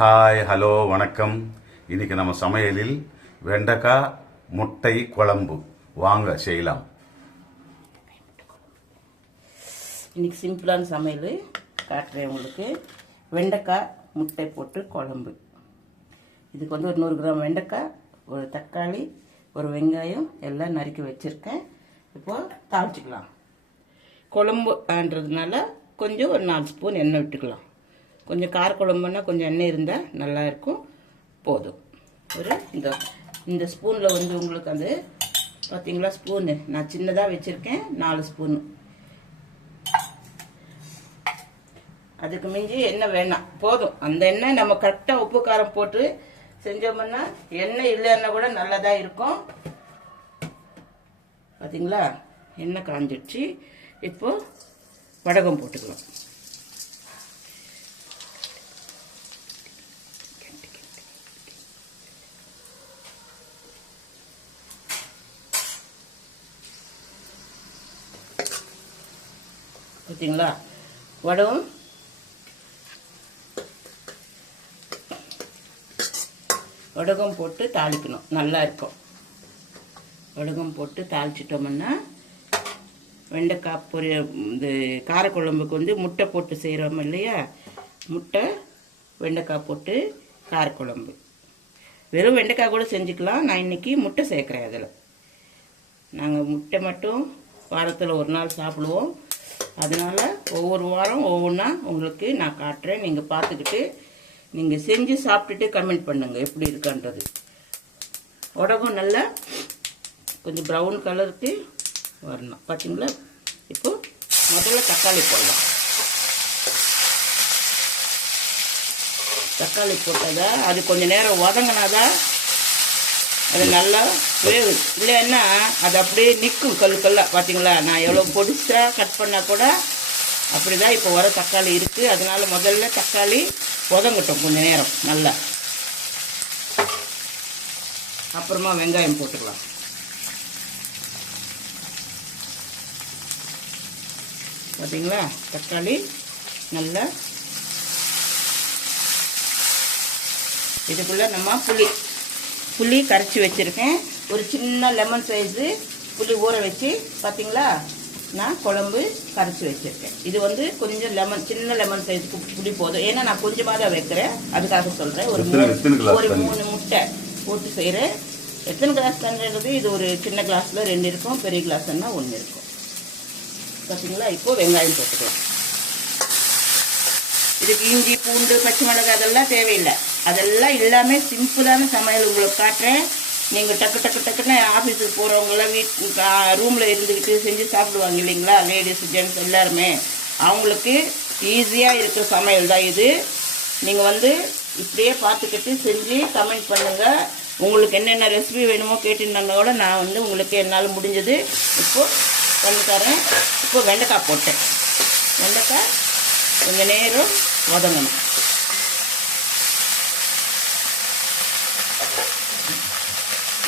Hi hello வணக்கம். இன்னைக்கு நம்ம சமையலில் வெண்டைக்காய் முட்டை குழம்பு வாங்க செய்யலாம். இன்னைக்கு சிம்பிளான சமையல் காட்டுறேன் உங்களுக்கு. வெண்டைக்காய் முட்டை போட்டு குழம்பு. இதுக்கு வந்து ஒரு 100 கிராம் வெண்டைக்காய், ஒரு தக்காளி, ஒரு வெங்காயம் எல்லாம் நறுக்கி வச்சுருக்கேன். இப்போது தாளிச்சிக்கலாம். குழம்புன்றதுனால கொஞ்சம் ஒரு 4 ஸ்பூன் எண்ணெய் விட்டுக்கலாம். கொஞ்சம் காரக்குழம்புன்னா கொஞ்சம் எண்ணெய் இருந்தால் நல்லாயிருக்கும். போதும். ஒரு இந்த ஸ்பூனில் வந்து உங்களுக்கு அது பார்த்தீங்களா ஸ்பூனு நான் சின்னதாக வச்சுருக்கேன். 4 ஸ்பூனு. அதுக்கு மிஞ்சி எண்ணெய் வேணாம், போதும். அந்த எண்ணெய் நம்ம கரெக்டாக உப்பு காரம் போட்டு செஞ்சோம்னா எண்ணெய் இல்லைன்னா கூட நல்லதாக இருக்கும். பார்த்தீங்களா எண்ணெய் காஞ்சிடுச்சு. இப்போது வடகம் போட்டுக்கலாம். பார்த்தீங்களா வடகம் போட்டு தாளிக்கணும், நல்லா இருக்கும். வடகம் போட்டு தாளிச்சிட்டோம்னா வெண்டைக்காய் இது காரக்குழம்புக்கு வந்து முட்டை போட்டு செய்கிறோம் இல்லையா, முட்டை வெண்டைக்காய் போட்டு காரக்குழம்பு. வெறும் வெண்டைக்காய் கூட செஞ்சுக்கலாம். நான் இன்னைக்கு முட்டை சேர்க்குறேன். அதில் நாங்கள் முட்டை மட்டும் வாரத்தில் ஒரு நாள் சாப்பிடுவோம். அதனால் ஒவ்வொரு வாரம் ஒவ்வொன்றா உங்களுக்கு நான் காட்டுறேன். நீங்கள் பார்த்துக்கிட்டு நீங்கள் செஞ்சு சாப்பிட்டுட்டு கமெண்ட் பண்ணுங்கள் எப்படி இருக்கான்றது. உடம்பும் நல்லா கொஞ்சம் ப்ரௌன் கலருக்கு வரணும். பார்த்தீங்களா? இப்போது முதல்ல தக்காளி போடலாம். தக்காளி போட்டதா அது கொஞ்சம் நேரம் வதங்கினாதான் அது நல்லா வேகு. இல்லைன்னா அது அப்படியே நிற்கும் கல்லாக. பார்த்தீங்களா, நான் எவ்வளோ பொடிசா கட் பண்ணால் கூட அப்படி தான் இப்போ வர தக்காளி இருக்குது. அதனால் முதல்ல தக்காளி வதங்கட்டும் கொஞ்சம் நேரம் நல்லா. அப்புறமா வெங்காயம் போட்டுக்கலாம். பார்த்தீங்களா தக்காளி நல்லா. இதுக்குள்ளே நம்ம புளி கரைச்சி வச்சுருக்கேன். ஒரு சின்ன லெமன் சைஸு புளி ஊற வச்சு பார்த்தீங்களா நான் குழம்பு கரைச்சி வச்சுருக்கேன். இது வந்து கொஞ்சம் சின்ன லெமன் சைஸுக்கு புளி போதும். ஏன்னா நான் கொஞ்சமாக தான் வைக்கிறேன், அதுக்காக சொல்கிறேன். ஒரு 3 முட்டை போட்டு செய்கிறேன். எத்தனை கிளாஸ் தண்ணின்றது இது ஒரு சின்ன கிளாஸில் 2 இருக்கும், பெரிய கிளாஸ்னா 1 இருக்கும். பார்த்தீங்களா? இப்போது வெங்காயம் போட்டுக்கலாம். இதுக்கு இஞ்சி பூண்டு பச்சை மிளகாய் அதெல்லாம் தேவையில்லை. அதெல்லாம் எல்லாமே சிம்பிளான சமையல் உங்களுக்கு காட்டுறேன். நீங்கள் டக்குன்னு ஆஃபீஸுக்கு போகிறவங்களாம் ரூமில் இருந்துக்கிட்டு செஞ்சு சாப்பிடுவாங்க இல்லைங்களா, லேடிஸ் ஜென்ட்ஸ் எல்லாருமே. அவங்களுக்கு ஈஸியாக இருக்கிற சமையல் தான் இது. நீங்கள் வந்து இப்படியே பார்த்துக்கிட்டு செஞ்சு கமெண்ட் பண்ணுங்கள். உங்களுக்கு என்னென்ன ரெசிபி வேணுமோ கேட்டுருந்தா கூட நான் வந்து உங்களுக்கு என்னால் முடிஞ்சது இப்போது பண்ணி தரேன். இப்போ வெண்டைக்காய் போட்டேன். வெண்டைக்காய் கொஞ்சம் நேரம் வதங்கணும்.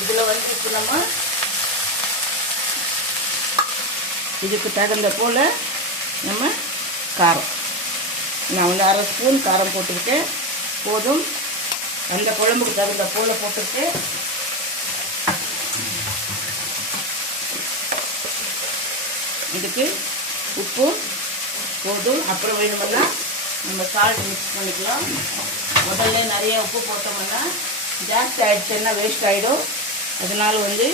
இதில் வந்து இப்போ நம்ம இதுக்கு தகுந்த போல் நம்ம காரம் நான் வந்து 1/2 ஸ்பூன் காரம் போட்டிருக்கேன். போதும். அந்த குழம்புக்கு தகுந்த போல் போட்டிருக்கேன். இதுக்கு உப்பு போதும். அப்புறம் வேணுமென்னா நம்ம சால்ட் மிக்ஸ் பண்ணிக்கலாம். முதல்ல நிறைய உப்பு போட்டோம்னா ஜாஸ்தி ஆகிடுச்சுன்னா வேஸ்ட் ஆகிடும். அதனால் வந்து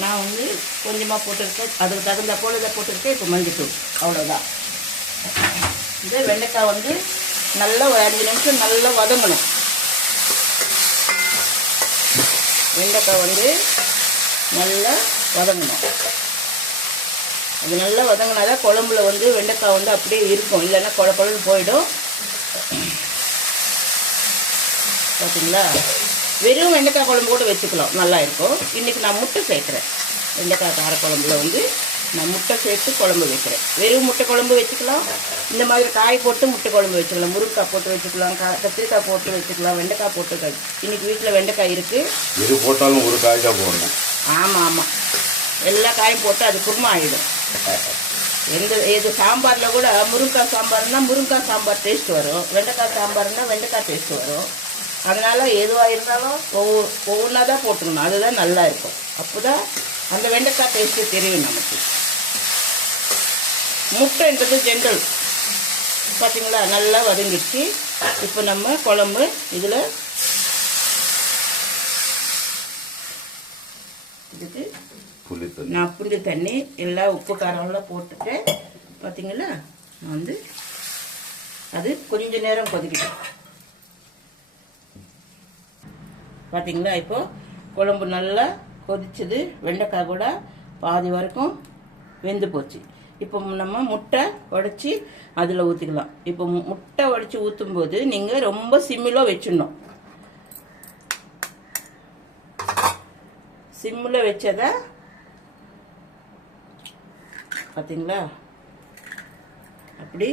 நான் வந்து கொஞ்சமாக போட்டிருக்கேன். அதுக்கு தகுந்த போல் இதை போட்டிருக்கேன். இப்போ மஞ்சத்தூள், அவ்வளோதான். இந்த வெண்டைக்காய் வந்து நல்லா ஒரு 5 நிமிஷம் நல்லா வதங்கணும். வெண்டைக்காய் வந்து நல்லா வதங்கணும். அது நல்லா வதங்கினாதான் குழம்புல வந்து வெண்டைக்காய் வந்து அப்படியே இருக்கும். இல்லைன்னா குழம்பு போயிடும். பார்த்தீங்களா? வெறும் வெண்டைக்காய் குழம்பு கூட வச்சுக்கலாம், நல்லா இருக்கும். இன்றைக்கி நான் முட்டை சேர்க்குறேன். வெண்டைக்காய் காரக்குழம்புல வந்து நான் முட்டை சேர்த்து குழம்பு வைக்கிறேன். வெறும் முட்டை குழம்பு வச்சுக்கலாம். இந்த மாதிரி காய் போட்டு முட்டை குழம்பு வச்சுக்கலாம். முருங்கைக்காய் போட்டு வச்சுக்கலாம், கத்திரிக்காய் போட்டு வச்சுக்கலாம், வெண்டைக்காய் போட்டு. இன்றைக்கி வீட்டில் வெண்டைக்காய் இருக்குது. எது போட்டாலும் ஒரு காய் தான் போடணும். ஆமாம், எல்லா காயும் போட்டு அது குருமா ஆகிடும். இது சாம்பாரில் கூட முருங்கைக்காய் சாம்பார்னா முருங்கைக்காய் சாம்பார் டேஸ்ட் வரும், வெண்டைக்காய் சாம்பார்னா வெண்டைக்காய் டேஸ்ட் வரும். அதனால் எதுவாக இருந்தாலும் ஒவ்வொன்றா தான் போட்டுக்கணும், அதுதான் நல்லா இருக்கும். அப்போ தான் அந்த வெண்டைக்காய் டேஸ்ட்டு தெரியும் நமக்கு. முட்டைன்றது ஜென்ரல் பார்த்தீங்களா, நல்லா வதங்கிடுச்சு. இப்போ நம்ம குழம்பு இதில் இதுக்கு நான் புளி தண்ணி எல்லா உப்பு காரம்லாம் போட்டுட்டு பார்த்தீங்களா, நான் வந்து அது கொஞ்ச நேரம் கொதிக்கிட்டேன் பார்த்தீங்களா. இப்போ குழம்பு நல்லா கொதிச்சது, வெண்டைக்காய் கூட பாதி வரைக்கும் வெந்து போச்சு. இப்போ நம்ம முட்டை உடைச்சி அதில் ஊற்றிக்கலாம். இப்போ முட்டை உடைச்சி ஊற்றும்போது நீங்கள் ரொம்ப சிம்மில் வச்சிடணும். சிம்மில் வச்சதை பார்த்தீங்களா, அப்படி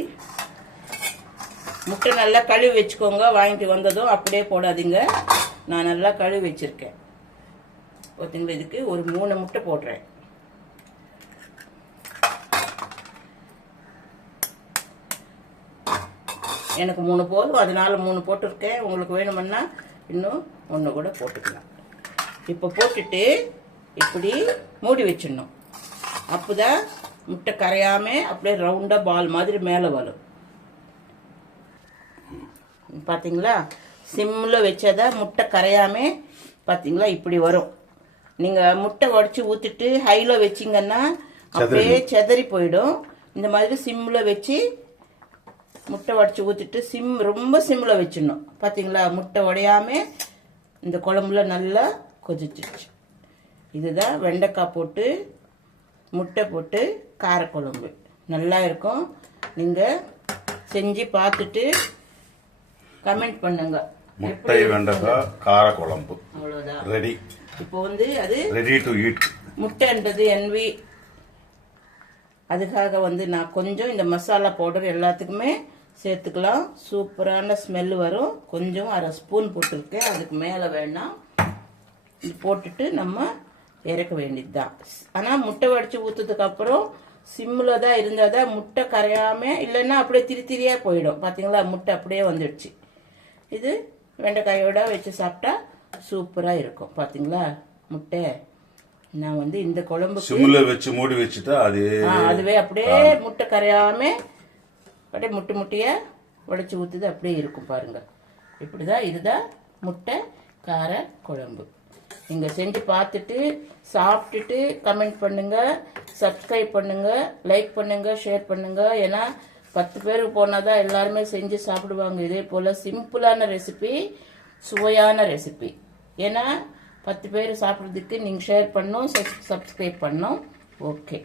முட்டை நல்லா கழுவி வச்சுக்கோங்க. வாங்கிட்டு வந்ததும் அப்படியே போடாதீங்க, நான் நல்லா கழுவி வச்சுருக்கேன் பார்த்தீங்களா. இதுக்கு ஒரு 3 முட்டை போடுறேன். எனக்கு 3 போதும், அதனால 3 போட்டிருக்கேன். உங்களுக்கு வேணுமுன்னா இன்னும் 1 கூட போட்டுக்கலாம். இப்போ போட்டுட்டு இப்படி மூடி வச்சிடணும். அப்போதான் முட்டை கரையாமல் அப்படியே ரவுண்டாக பால் மாதிரி மேலே வரும். பார்த்தீங்களா, சிம்மில் வச்சதை முட்டை கரையாமல் பார்த்தீங்களா இப்படி வரும். நீங்கள் முட்டை உடச்சி ஊற்றிட்டு ஹையில் வச்சிங்கன்னா அப்படியே செதறி போயிடும். இந்த மாதிரி சிம்மில் வச்சு முட்டை உடச்சி ஊற்றிட்டு ரொம்ப சிம்மில் வச்சிடணும். பார்த்தீங்களா, முட்டை உடையாமல் இந்த குழம்புல நல்லா கொதிச்சிடுச்சு. இதுதான் வெண்டைக்காய் போட்டு முட்டை போட்டு காரக்குழம்பு நல்லா இருக்கும். நீங்கள் செஞ்சு பார்த்துட்டு கமெண்ட் பண்ணுங்க. முட்டை வெண்டைக்காய் காரக்குழம்பு அவ்வளோதான், ரெடி. இப்போ வந்து அது ரெடி டு ஈட். முட்டைன்றது NV, அதுக்காக வந்து நான் கொஞ்சம் இந்த மசாலா பவுடர் எல்லாத்துக்குமே சேர்த்துக்கலாம். சூப்பரான ஸ்மெல் வரும். கொஞ்சம் 1/2 ஸ்பூன் போட்டிருக்கேன், அதுக்கு மேலே வேணாம். இது போட்டுட்டு நம்ம இறக்க வேண்டியது தான். ஆனால் முட்டை வடித்து ஊற்றுறதுக்கு அப்புறம் சிம்மில் தான் இருந்தால் தான் முட்டை கரையாமல், இல்லைன்னா அப்படியே திரியாக போயிடும். பார்த்தீங்களா, முட்டை அப்படியே வந்துடுச்சு. இது வெண்டைக்காயோட வச்சு சாப்பிட்டா சூப்பராக இருக்கும். பார்த்தீங்களா, முட்டை நான் வந்து இந்த குழம்பு சிம்மில் வச்சு மூடி வச்சுட்டா அதுவே அப்படியே முட்டை கரையாமல் அப்படியே முட்டையை உடைச்சி ஊற்றுது அப்படியே இருக்கும் பாருங்கள். இப்படி தான், இதுதான் முட்டை கார குழம்பு. நீங்கள் செஞ்சு பார்த்துட்டு சாப்பிட்டுட்டு கமெண்ட் பண்ணுங்கள், சப்ஸ்கிரைப் பண்ணுங்கள், லைக் பண்ணுங்கள், ஷேர் பண்ணுங்கள். ஏன்னா 10 பேருக்கு போனால் தான் எல்லாருமே செஞ்சு சாப்பிடுவாங்க. இதே போல் சிம்பிளான ரெசிபி, சுவையான ரெசிபி. ஏன்னா 10 பேர் சாப்பிட்றதுக்கு நீங்கள் ஷேர் பண்ணணும், சப்ஸ்கிரைப் பண்ணணும். ஓகே.